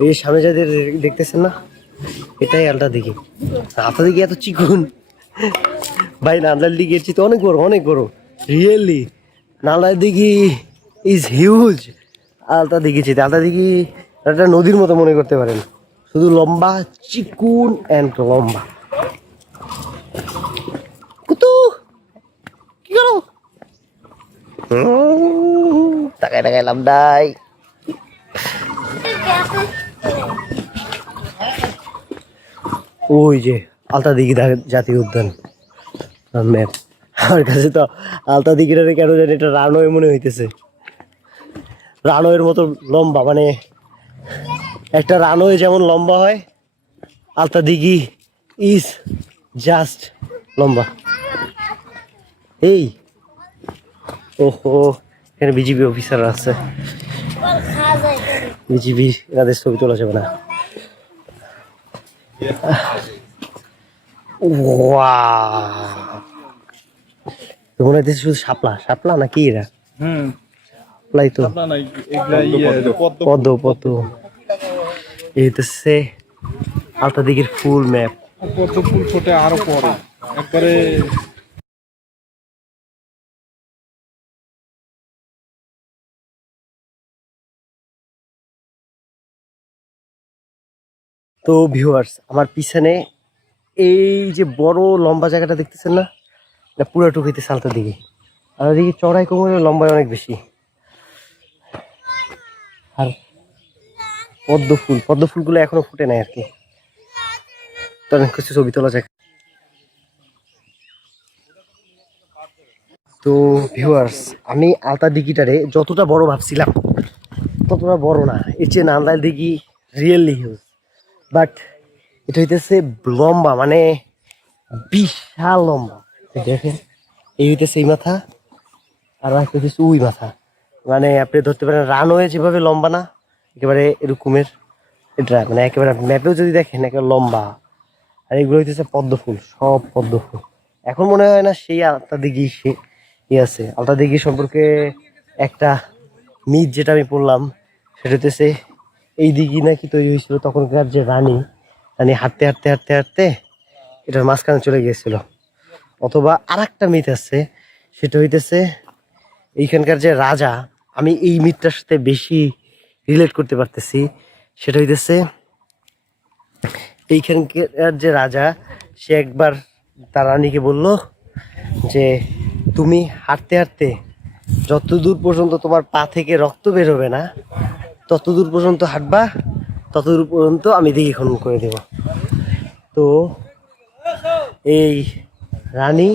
এই যে সামনে যাদের দেখতেছেন না এটাই আলটা দিঘি আলটা দিঘি এত চিকন ভাই নালদার দিঘি এর চিত্র অনেক বড় অনেক বড় রিয়েলি নালদার দিঘি ইজ হিউজ আলতা দিঘি চিত্র আলতা দিঘি একটা নদীর মতো মনে করতে পারেন শুধু লম্বা চিকুন অ্যান্ড লম্বা কুতু কি করো তাকায় তাকায় লাভ দায় ওই যে আলতা দিঘি জাতীয় উদ্যান ম্যাপ আমার কাছে তো আলতা দিঘিটা কেন জানি এটা রানওয়ে মনে হইতেছে রানওয়ের মতো লম্বা মানে একটা রানওয়ে যেমন লম্বা হয় আলতা দিঘি ইজ জাস্ট লম্বা এই ওহো এখানে বিজেপি অফিসার আছে বিজিবি এনাদের ছবি তোলা যাবে না মনে শুধু না কি এরা তো ইয়ে, পদ্ম এই হচ্ছে আলতা দিঘির ফুল ম্যাপ ফুল ফোটে আরো পরে একবারে তো ভিউয়ার্স আমার পিছনে এই যে বড় লম্বা জায়গাটা দেখতেছেন না এটা পুরো টুকিতে সালতার দিকে আর ওদিকে চড়াই কোমরের লম্বায় অনেক বেশি আর পদ্ম ফুল পদ্ম ফুলগুলো এখনো ফুটে নাই আর কি তো অনেক কিছু ছবি তোলা যাক তো ভিউয়ার্স আমি আলতা দিঘিটারে যতটা বড় ভাবছিলাম ততটা বড় না এর চেয়ে নান্দাইল দিঘি রিয়েলি হিউজ বাট এটা হইতেছে লম্বা মানে বিশাল লম্বা দেখেন এই হইতেছে এই মাথা আর একটা হইতেছে ওই মাথা মানে আপনি ধরতে পারেন রানওয়ে যেভাবে লম্বা না একেবারে এরকমের এটা মানে একেবারে ম্যাপেও যদি দেখেন একেবারে লম্বা আর এগুলো হইতেছে পদ্ম ফুল সব পদ্ম ফুল এখন মনে হয় না সেই আলতা দিঘি সে ইয়ে আছে আলতা দিঘি সম্পর্কে একটা মিথ যেটা আমি পড়লাম সেটা হইতেছে এই দিঘি নাকি তৈরি হয়েছিল তখনকার যে রানী রানী হাঁটতে হাঁটতে হাঁটতে হাঁটতে এটার মাঝখানে চলে গিয়েছিল অথবা আর একটা মিথ আছে সেটা হইতেছে এইখানকার যে রাজা আমি এই মিথটার সাথে বেশি রিলেট করতে পারতেছি সেটা হইতেছে এইখানকার যে রাজা সে একবার তার রানীকে বলল যে তুমি হাঁটতে হাঁটতে যতদূর পর্যন্ত তোমার পা থেকে রক্ত বেরোবে না ততদূর পর্যন্ত হাঁটবা ততদূর পর্যন্ত আমি দিকে খনন করে দেব তো এই রানী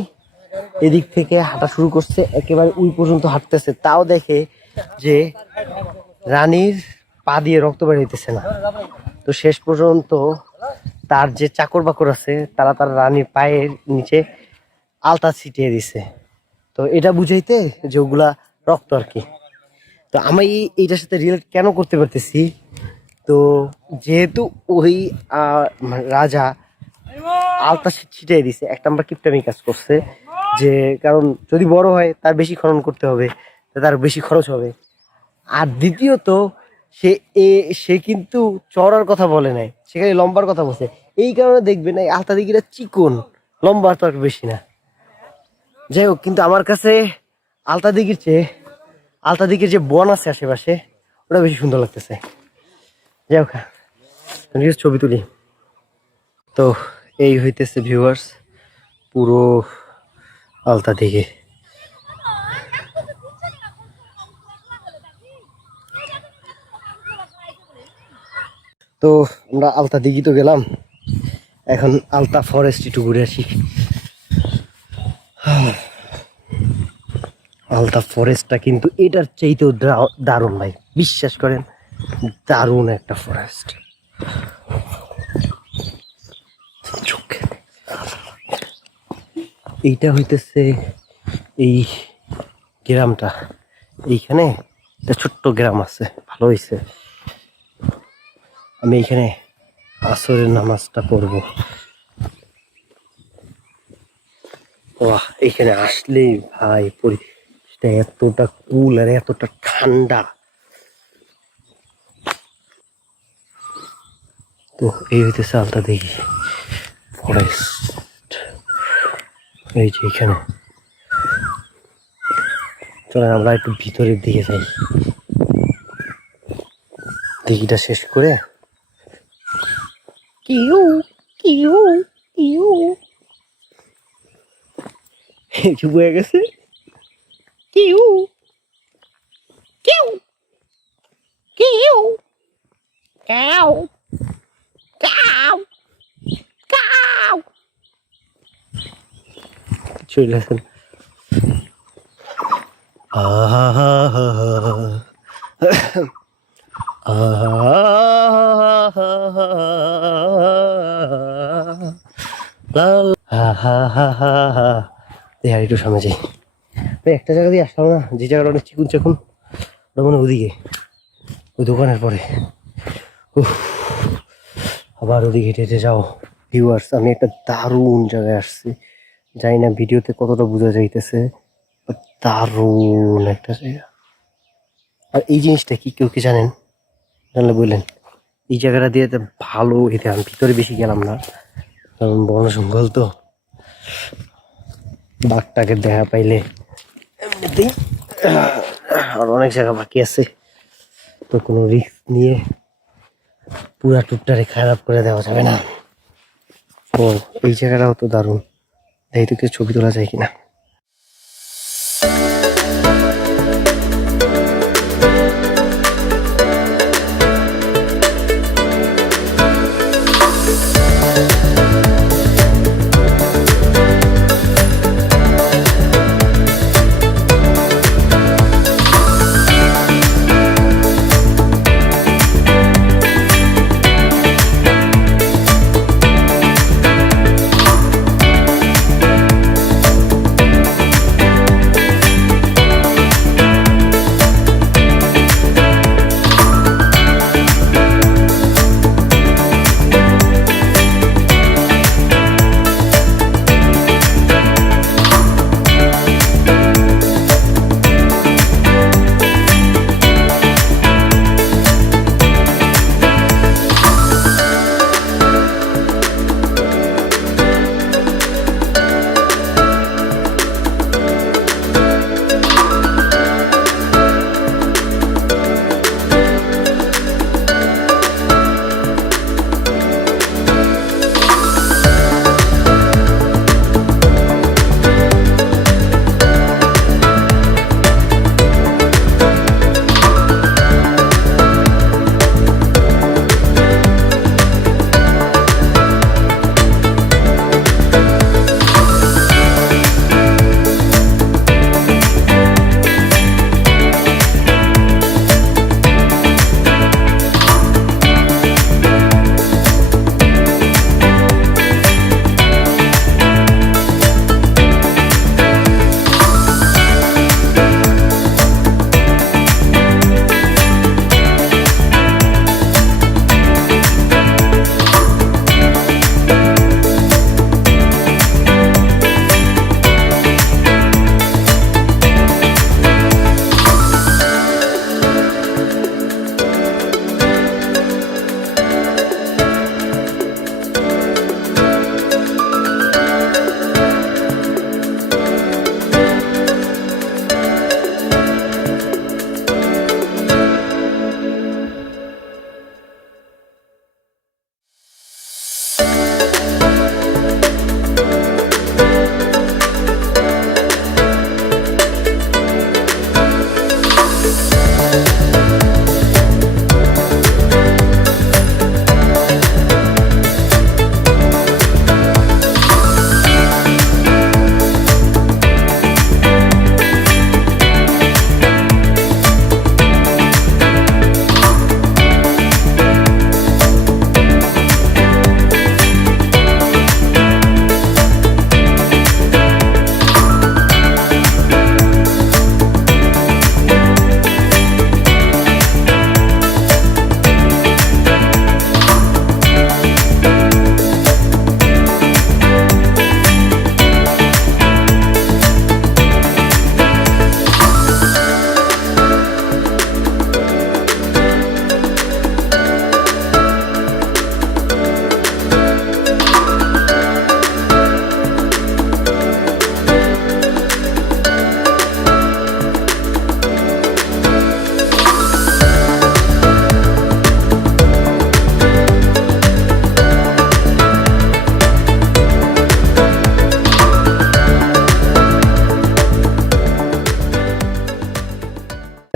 এদিক থেকে হাঁটা শুরু করছে একেবারে উই পর্যন্ত হাঁটতেছে তাও দেখে যে রানীর পা দিয়ে রক্ত বের হইতেছে না তো শেষ পর্যন্ত তার যে চাকর বাকর আছে তারা তার রানীর পায়ের নিচে আলতা ছিটিয়ে দিছে তো এটা বুঝাইতে যে ওগুলা রক্ত আর কি তো আমি এইটার সাথে রিলেট কেন করতে পারতেছি তো যেহেতু ওই মানে রাজা আলতা ছিটাই দিছে এক আমরা কিপটামি কাজ করছে যে কারণ যদি বড় হয় তার বেশি খনন করতে হবে তার বেশি খরচ হবে আর দ্বিতীয়ত সে এ সে কিন্তু চড়ার কথা বলে নাই সেখানে লম্বার কথা বলছে এই কারণে না এই আলতা দিঘিরা চিকন লম্বার তো আর বেশি না যাই হোক কিন্তু আমার কাছে আলতা দিঘির চেয়ে আলতা দিকের যে বন আছে আশেপাশে ওটা বেশি সুন্দর লাগতেছে যাই হোক ছবি তুলি তো এই হইতেছে ভিউয়ার্স পুরো আলতা দিকে তো আমরা আলতা দিঘি তো গেলাম এখন আলতা ফরেস্ট একটু ঘুরে আসি আলতা ফরেস্টটা কিন্তু এটার চাইতেও দারুণ ভাই বিশ্বাস করেন দারুণ একটা ফরেস্ট এইটা হইতেছে এই গ্রামটা এইখানে একটা ছোট্ট গ্রাম আছে ভালো হয়েছে আমি এইখানে আসরের নামাজটা পড়ব বাহ এইখানে আসলেই ভাই পরি এটা এতটা কুল আর এতটা ঠান্ডা তো এই হইতেছে আলতা দেখি ফরেস্ট এই যে এখানে চলেন আমরা একটু ভিতরের দিকে যাই দিঘিটা শেষ করে কিউ কিউ কিউ বয়ে গেছে কিউ কিউ কিউ কাউ কাউ কাউ চলে আহা হা হা হা হা একটু সামনে যাই একটা জায়গা দিয়ে আসলাম না যে জায়গাটা অনেক চিকুন চাকুন ওটা মানে ওদিকে ওই দোকানের পরে আবার ওদিকে হেঁটে হেঁটে যাও ভিউয়ার্স আমি একটা দারুণ জায়গায় আসছি জানি না ভিডিওতে কতটা বোঝা যাইতেছে দারুণ একটা জায়গা আর এই জিনিসটা কি কেউ কি জানেন জানলে বললেন এই জায়গাটা দিয়ে ভালো এতে আমি ভিতরে বেশি গেলাম না কারণ বন জঙ্গল তো বাঘটাকে দেখা পাইলে আর অনেক জায়গা বাকি আছে তো কোনো রিস্ক নিয়ে পুরা টুকটারে খারাপ করে দেওয়া যাবে না ও এই জায়গাটাও তো দারুণ এই থেকে ছবি তোলা যায় কিনা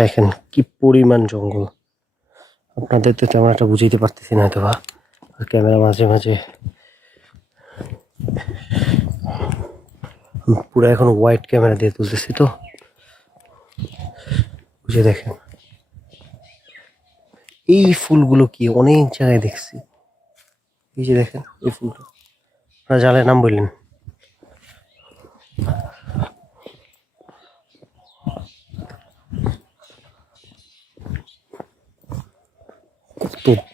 দেখেন কি পরিমাণ জঙ্গল আপনাদের তো তেমন একটা বুঝিতে পারতেছি না তো বা ক্যামেরা মাঝে মাঝে পুরো এখন হোয়াইট ক্যামেরা দিয়ে তুলতেছি তো বুঝে দেখেন এই ফুলগুলো কি অনেক জায়গায় দেখছি এই যে দেখেন এই ফুলটা আপনারা জালের নাম বললেন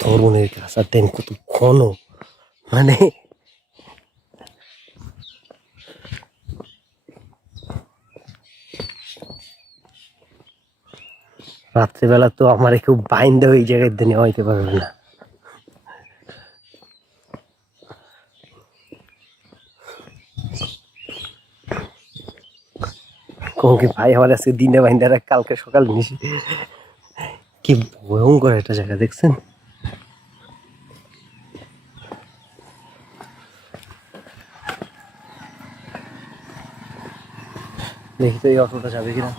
ধরনের গাছ দেন কত ঘন মানে রাত্রিবেলা তো আমার কেউ বাইন্দা ওই জায়গায় দিনে হইতে পারবে না ভাই আমার আজকে দিনে বাইন্দারা কালকে সকাল নিশি কি ভয়ঙ্কর একটা জায়গা দেখছেন দেখি তো এই অটোটা যাবে কিনা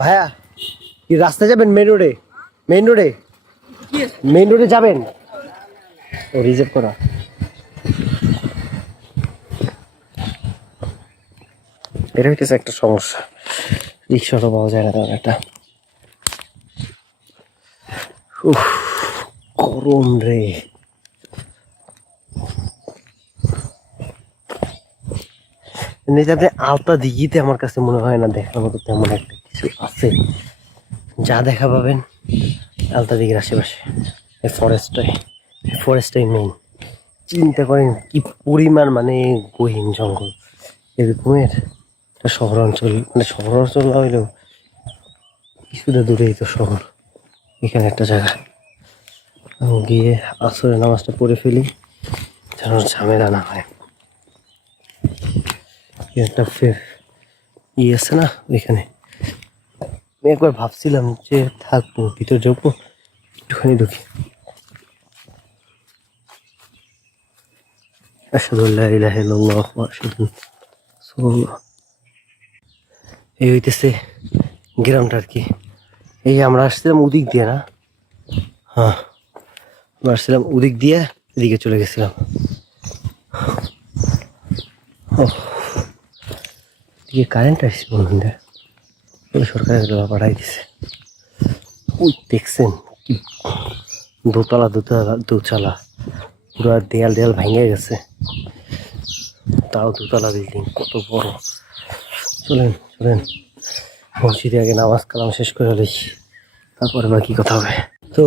ভাইয়া কি রাস্তা যাবেন মেন রোডে মেন রোডে মেন রোডে যাবেন ও রিজার্ভ করা এটা হচ্ছে একটা সমস্যা রিক্সাটা পাওয়া যায় না তার একটা উফ গরম রে এমনিতে আলতা দিঘিতে আমার কাছে মনে হয় না দেখার মতো তেমন একটা কিছু আছে যা দেখা পাবেন আলতা দিঘির আশেপাশে এই ফরেস্টটাই ফরেস্টটাই মেইন চিন্তা করেন কি পরিমাণ মানে গহীন জঙ্গল এরকমের একটা শহর অঞ্চল মানে শহর অঞ্চল না হইলেও কিছুটা দূরেই তো শহর এখানে একটা জায়গা গিয়ে আসরের নামাজটা পড়ে ফেলি যেন ঝামেলা না হয় ই আছে না ওইখানে আমি একবার ভাবছিলাম যে থাকবো যাবো একটুখানি এই হইতেছে গ্রামটা আর কি এই আমরা আসছিলাম উদিক দিয়ে না হ্যাঁ আমরা আসছিলাম উদিক দিয়ে এদিকে চলে গেছিলাম ও দিকে কারেন্ট আসছে বন্ধুরা বলে সরকারের এগুলো পাঠাই দিছে ওই দেখছেন কি দোতলা দোতলা দোচালা পুরো দেয়াল দেয়াল ভেঙে গেছে তাও দোতলা বিল্ডিং কত বড় চলেন চলেন মসজিদে আগে নামাজ কালাম শেষ করে ফেলেছি তারপরে বাকি কথা হবে তো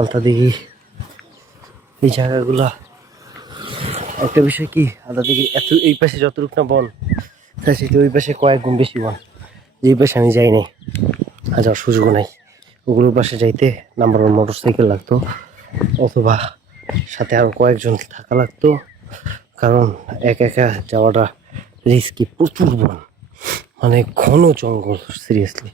আলতা দিঘি এই জায়গাগুলা একটা বিষয় কি আলতা দিঘি এত এই পাশে যতটুক না বন তাই সেটা ওই পাশে কয়েক গুণ বেশি বন যে পাশে আমি যাই নাই আর যাওয়ার সুযোগও নাই ওগুলোর পাশে যাইতে নাম্বার ওয়ান মোটর সাইকেল লাগতো অথবা সাথে আরও কয়েকজন থাকা লাগতো কারণ একা একা যাওয়াটা রিস্কি প্রচুর বন মানে ঘন জঙ্গল সিরিয়াসলি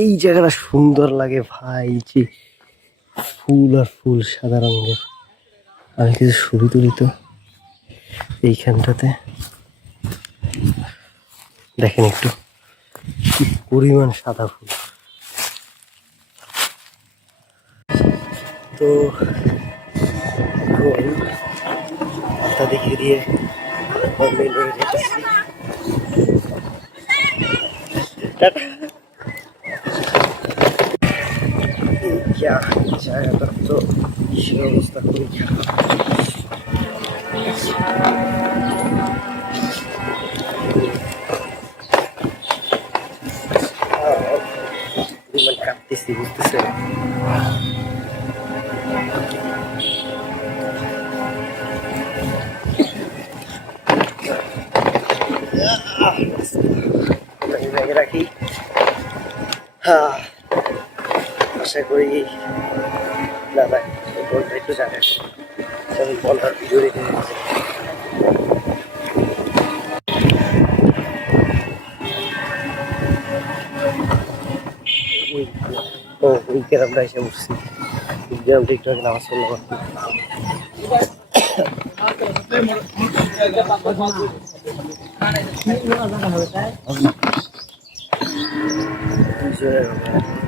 এই জায়গাটা সুন্দর লাগে ভাই যে ফুল আর ফুল সাদা রঙের আমি কিছু শুরু তুলি তো এইখানটাতে দেখেন একটু কি পরিমাণ সাদা ফুল তো দেখিয়ে দিয়ে Pamilo rito si... Tara! Я чаю, так то еще раз такой. এই গ্রামটা এসে উঠছি গ্রামটা একটু আগে নামাজ পড়লাম আর কি